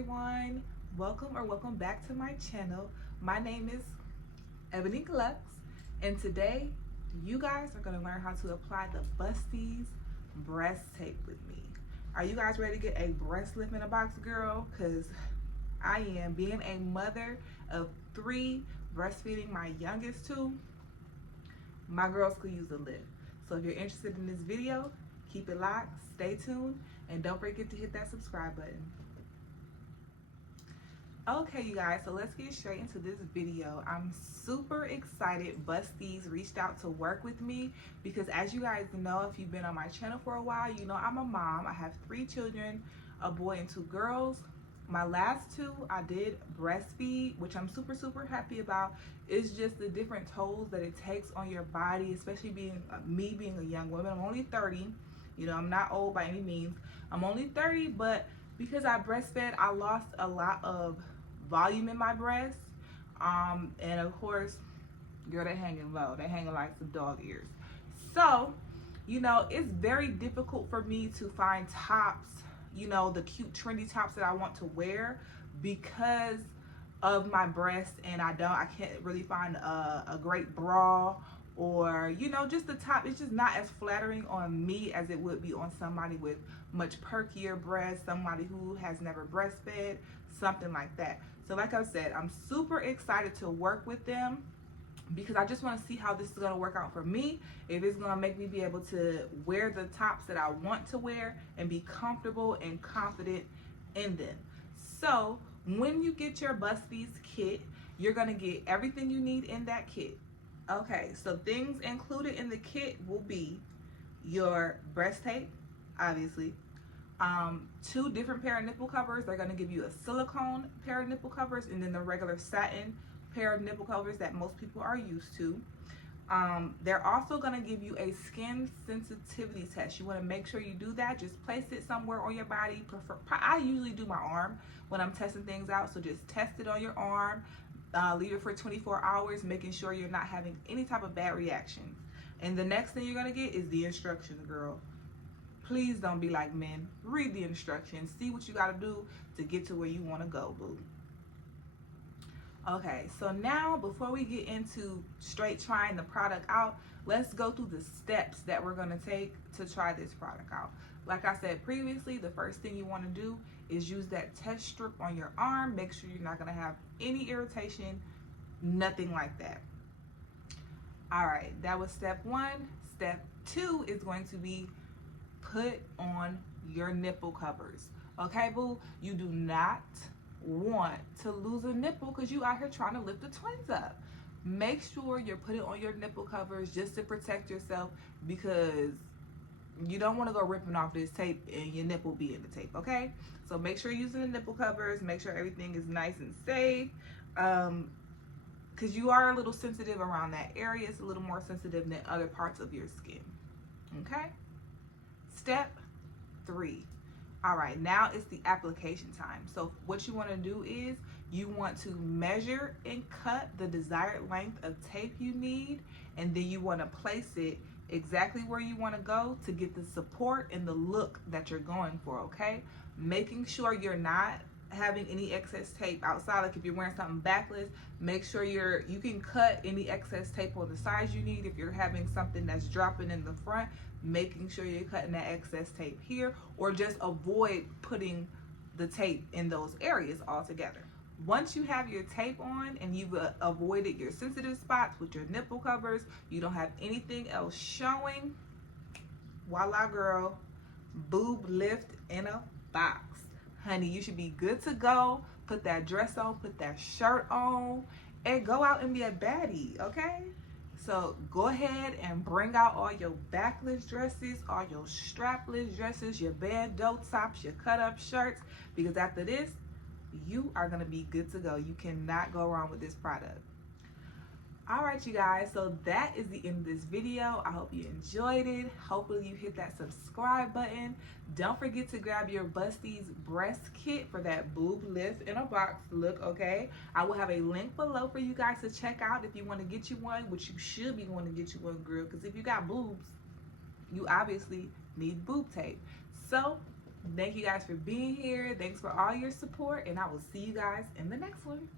everyone. Welcome back to my channel. My name is Ebonique Luxe, and today you guys are going to learn how to apply the Busties breast tape with me. Are you guys ready to get a breast lift in a box, girl? Because I am. Being a mother of 3, breastfeeding my youngest 2, my girls could use a lift. So if you're interested in this video, keep it locked, stay tuned, and don't forget to hit that subscribe button. Okay, you guys, so let's get straight into this video. I'm super excited Busties reached out to work with me because, as you guys know, if you've been on my channel for a while, you know I'm a mom. I have 3 children, a boy and 2 girls. My last 2 I did breastfeed, which I'm super happy about. It's just the different tolls that it takes on your body, especially being me being a young woman. I'm only 30. You know, I'm not old by any means. I'm only 30, but because I breastfed, I lost a lot of volume in my breasts. And of course, girl, they hanging low. They hanging like some dog ears. So, you know, it's very difficult for me to find tops, you know, the cute trendy tops that I want to wear because of my breasts, and I can't really find a great bra, or, you know, just the top. It's just not as flattering on me as it would be on somebody with much perkier breasts, somebody who has never breastfed, something like that. So like I said, I'm super excited to work with them because I just want to see how this is going to work out for me, if it's going to make me be able to wear the tops that I want to wear and be comfortable and confident in them. So when you get your Busties kit, you're going to get everything you need in that kit. Okay, so things included in the kit will be your breast tape, obviously, 2 different pair of nipple covers. They're going to give you a silicone pair of nipple covers and then the regular satin pair of nipple covers that most people are used to. They're also going to give you a skin sensitivity test. You want to make sure you do that. Just place it somewhere on your body. I usually do my arm when I'm testing things out, so just test it on your arm. Leave it for 24 hours, making sure you're not having any type of bad reactions. And the next thing you're going to get is the instructions, girl. Please don't be like men. Read the instructions. See what you got to do to get to where you want to go, boo. Okay, so now before we get into straight trying the product out, let's go through the steps that we're going to take to try this product out. Like I said previously, the first thing you want to do is use that test strip on your arm. Make sure you're not going to have any irritation, nothing like that. All right, that was step 1. Step 2 is going to be put on your nipple covers. Okay, boo, you do not want to lose a nipple because you out here trying to lift the twins up. Make sure you're putting on your nipple covers just to protect yourself, because you don't want to go ripping off this tape and your nipple be in the tape. Okay, so make sure you're using the nipple covers. Make sure everything is nice and safe, because you are a little sensitive around that area. It's a little more sensitive than other parts of your skin. Okay, step 3. All right, now it's the application time. So what you want to do is you want to measure and cut the desired length of tape you need, and then you want to place it exactly where you want to go to get the support and the look that you're going for. Okay, making sure you're not having any excess tape outside. Like if you're wearing something backless, make sure you can cut any excess tape on the sides you need. If you're having something that's dropping in the front, making sure you're cutting that excess tape here, or just avoid putting the tape in those areas altogether. Once you have your tape on and you've avoided your sensitive spots with your nipple covers, you don't have anything else showing, voila, girl, boob lift in a box. Honey, you should be good to go. Put that dress on, put that shirt on, and go out and be a baddie, okay? So go ahead and bring out all your backless dresses, all your strapless dresses, your bandeau tops, your cut-up shirts, because after this, you are going to be good to go. You cannot go wrong with this product. All right, you guys, so that is the end of this video. I hope you enjoyed it. Hopefully you hit that subscribe button. Don't forget to grab your Busties breast kit for that boob lift in a box look, okay? I will have a link below for you guys to check out if you want to get you one, which you should be going to get you one, girl, because if you got boobs, you obviously need boob tape. So Thank you guys for being here. Thanks for all your support, and I will see you guys in the next one.